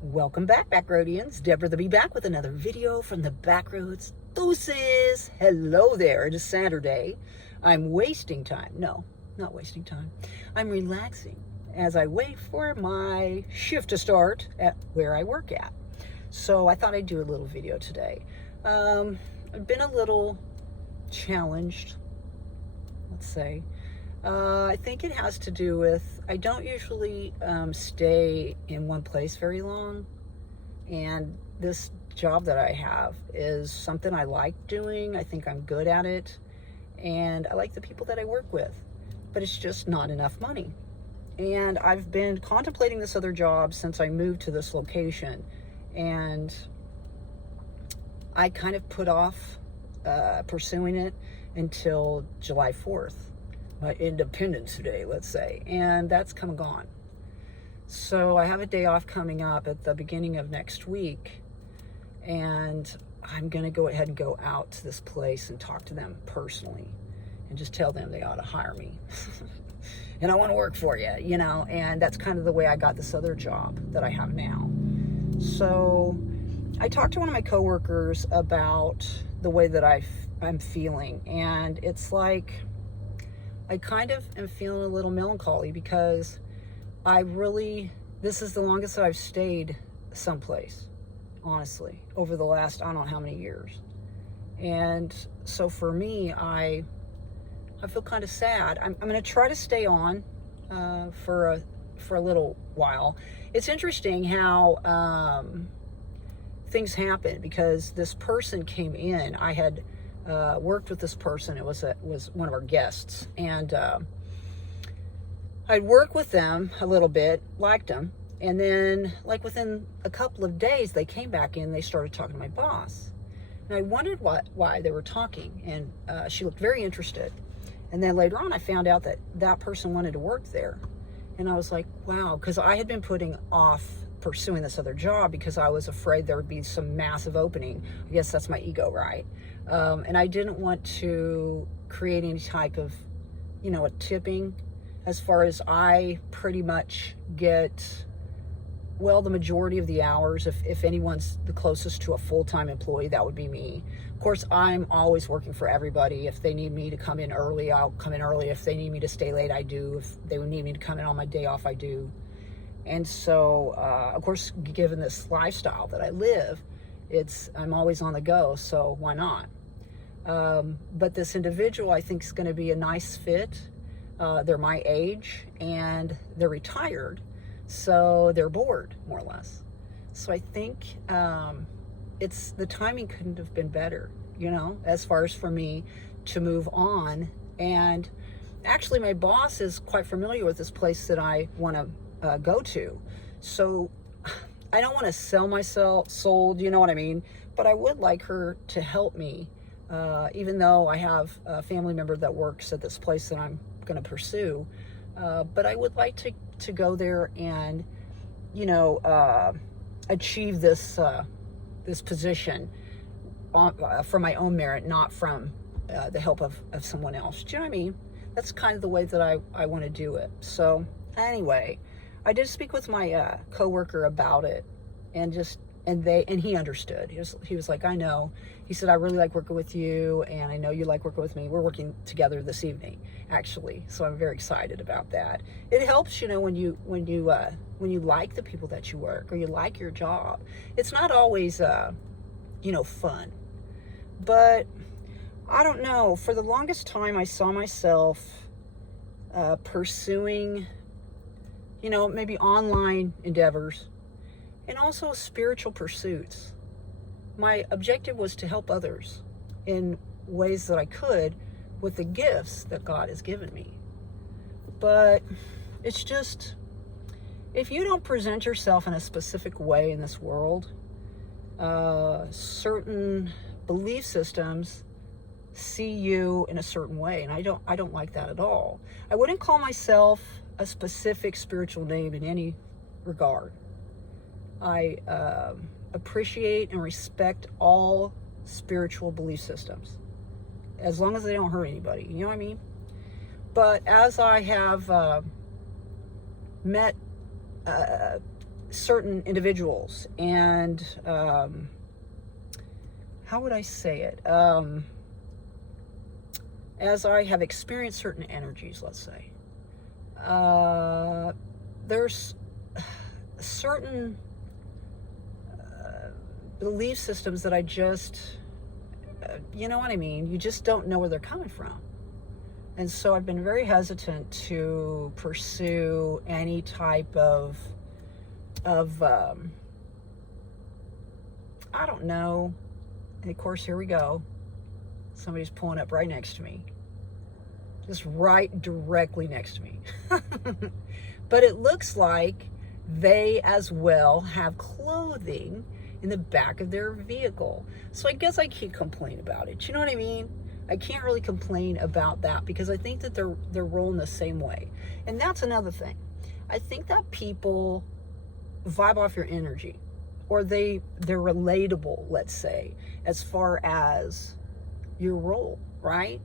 Welcome back, Backroadians. Deborah the Bee back with another video from the Backroads. Deuces. Hello there. It is Saturday. I'm wasting time. No, not wasting time. I'm relaxing as I wait for my shift to start at where I work at. So I thought I'd do a little video today. I've been a little challenged, let's say. I think it has to do with, I don't usually stay in one place very long, and this job that I have is something I like doing. I think I'm good at it, and I like the people that I work with, but it's just not enough money. And I've been contemplating this other job since I moved to this location, and I kind of put off pursuing it until July 4th. My Independence Day, let's say, and that's come and gone. So I have a day off coming up at the beginning of next week, and I'm gonna go ahead and go out to this place and talk to them personally and just tell them they ought to hire me. And I want to work for you, you know, and that's kind of the way I got this other job that I have now. So I talked to one of my coworkers about the way that I'm feeling, and it's like I kind of am feeling a little melancholy because this is the longest that I've stayed someplace, honestly, over the last, I don't know how many years. And so for me, I feel kind of sad. I'm going to try to stay on for a little while. It's interesting how things happen, because this person came in. I had worked with this person. It was one of our guests, and I'd worked with them a little bit, liked them, and then like within a couple of days they came back in. They started talking to my boss, and I wondered why they were talking, and she looked very interested. And then later on I found out that that person wanted to work there, and I was like, wow, because I had been putting off pursuing this other job because I was afraid there would be some massive opening. I guess that's my ego, right? And I didn't want to create any type of, a tipping, as far as I pretty much get, well, the majority of the hours. If anyone's the closest to a full-time employee, that would be me. Of course, I'm always working for everybody. If they need me to come in early, I'll come in early. If they need me to stay late, I do. If they would need me to come in on my day off, I do. And so, of course, given this lifestyle that I live, I'm always on the go, so why not? But this individual, I think, is going to be a nice fit. They're my age, and they're retired, so they're bored, more or less. So I think the timing couldn't have been better, as far as for me to move on. And actually, my boss is quite familiar with this place that I want to go to. So I don't want to sell myself sold, you know what I mean? But I would like her to help me, even though I have a family member that works at this place that I'm going to pursue. But I would like to go there and, achieve this position from my own merit, not from the help of someone else. Do you know what I mean? That's kind of the way that I want to do it. So anyway, I did speak with my coworker about it, and he understood. He was like, I know. He said, I really like working with you, and I know you like working with me. We're working together this evening, actually. So I'm very excited about that. It helps, when you like the people that you work, or you like your job. It's not always fun, but I don't know. For the longest time, I saw myself pursuing, maybe online endeavors, and also spiritual pursuits. My objective was to help others in ways that I could with the gifts that God has given me. But it's just, if you don't present yourself in a specific way in this world, certain belief systems see you in a certain way, and I don't like that at all. I wouldn't call myself a specific spiritual name in any regard. I appreciate and respect all spiritual belief systems, as long as they don't hurt anybody, you know what I mean? But as I have met certain individuals, and how would I say it? As I have experienced certain energies, let's say, there's certain belief systems that I just, you know what I mean? You just don't know where they're coming from. And so I've been very hesitant to pursue any type of I don't know. And of course, here we go. Somebody's pulling up right next to me. Just right directly next to me. But it looks like they as well have clothing in the back of their vehicle. So I guess I can't complain about it. You know what I mean? I can't really complain about that because I think that they're rolling the same way. And that's another thing. I think that people vibe off your energy, or they're relatable, let's say, as far as your role, right?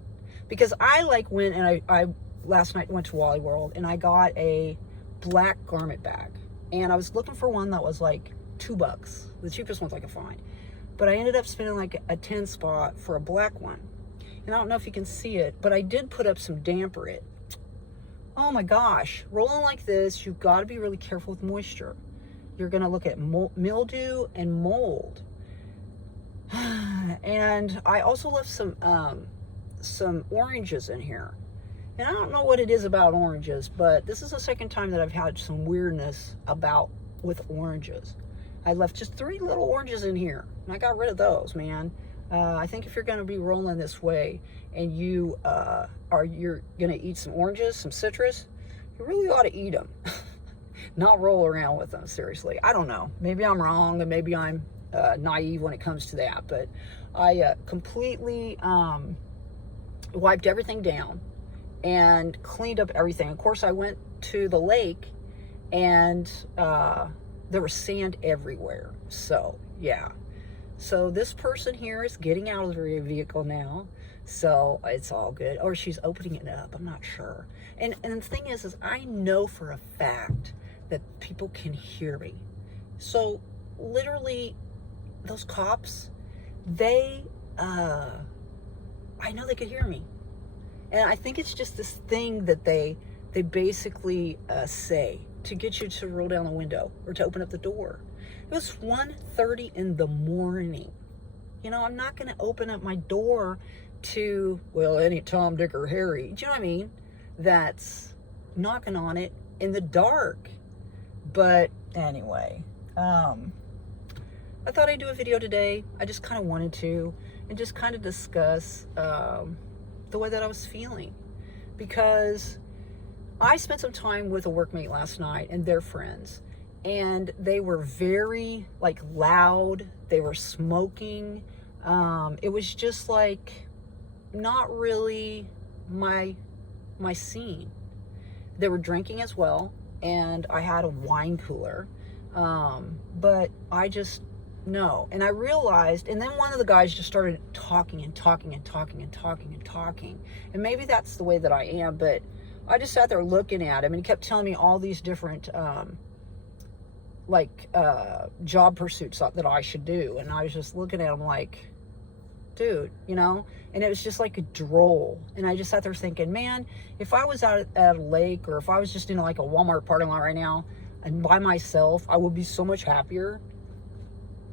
Because I went and I last night went to Wally World and I got a black garment bag, and I was looking for one that was like $2, the cheapest ones I could find, but I ended up spending like a 10 spot for a black one. And I don't know if you can see it, but I did put up some damper it. Oh my gosh, rolling like this, you've got to be really careful with moisture. You're going to look at mildew and mold. And I also left some oranges in here. And I don't know what it is about oranges, but this is the second time that I've had some weirdness with oranges. I left just 3 little oranges in here, and I got rid of those, man. I think if you're going to be rolling this way and you're going to eat some oranges, some citrus, you really ought to eat them. Not roll around with them, seriously. I don't know. Maybe I'm wrong, and maybe I'm naive when it comes to that, but I completely wiped everything down and cleaned up everything. Of course, I went to the lake, and there was sand everywhere. So, yeah. So this person here is getting out of the vehicle now. So it's all good. Or she's opening it up. I'm not sure. And the thing is I know for a fact that people can hear me. So literally, those cops, I know they could hear me. And I think it's just this thing that they basically say to get you to roll down the window or to open up the door. It was 1:30 in the morning. You know, I'm not going to open up my door to, well, any Tom, Dick, or Harry, do you know what I mean? That's knocking on it in the dark. But anyway, I thought I'd do a video today. I just kind of wanted to, and just kind of discuss the way that I was feeling. Because I spent some time with a workmate last night and their friends. And they were very loud. They were smoking. It was just not really my scene. They were drinking as well, and I had a wine cooler. But I just no. And I realized, and then one of the guys just started talking and talking and talking and talking and talking. And maybe that's the way that I am, but I just sat there looking at him, and he kept telling me all these different job pursuits that I should do. And I was just looking at him like, dude, you know? And it was just like a droll. And I just sat there thinking, man, if I was out at a lake, or if I was just in a Walmart parking lot right now and by myself, I would be so much happier.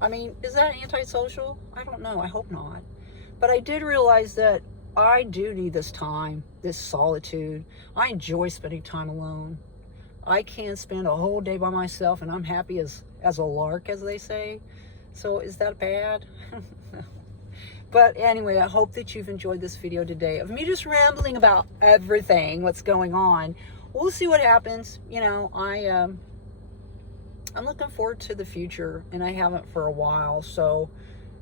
I mean, is that antisocial? I don't know. I hope not. But I did realize that I do need this time, this solitude. I enjoy spending time alone. I can spend a whole day by myself, and I'm happy as a lark, as they say. So is that bad? No. But anyway, I hope that you've enjoyed this video today of me just rambling about everything, what's going on. We'll see what happens. You know, I'm looking forward to the future, and I haven't for a while. So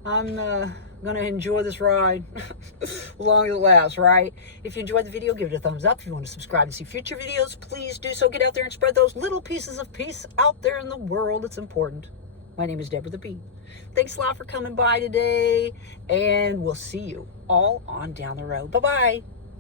I'm going to enjoy this ride as long as it lasts, right? If you enjoyed the video, give it a thumbs up. If you want to subscribe to see future videos, please do so. Get out there and spread those little pieces of peace out there in the world. It's important. My name is Deborah the Bee. Thanks a lot for coming by today, and we'll see you all on down the road. Bye-bye.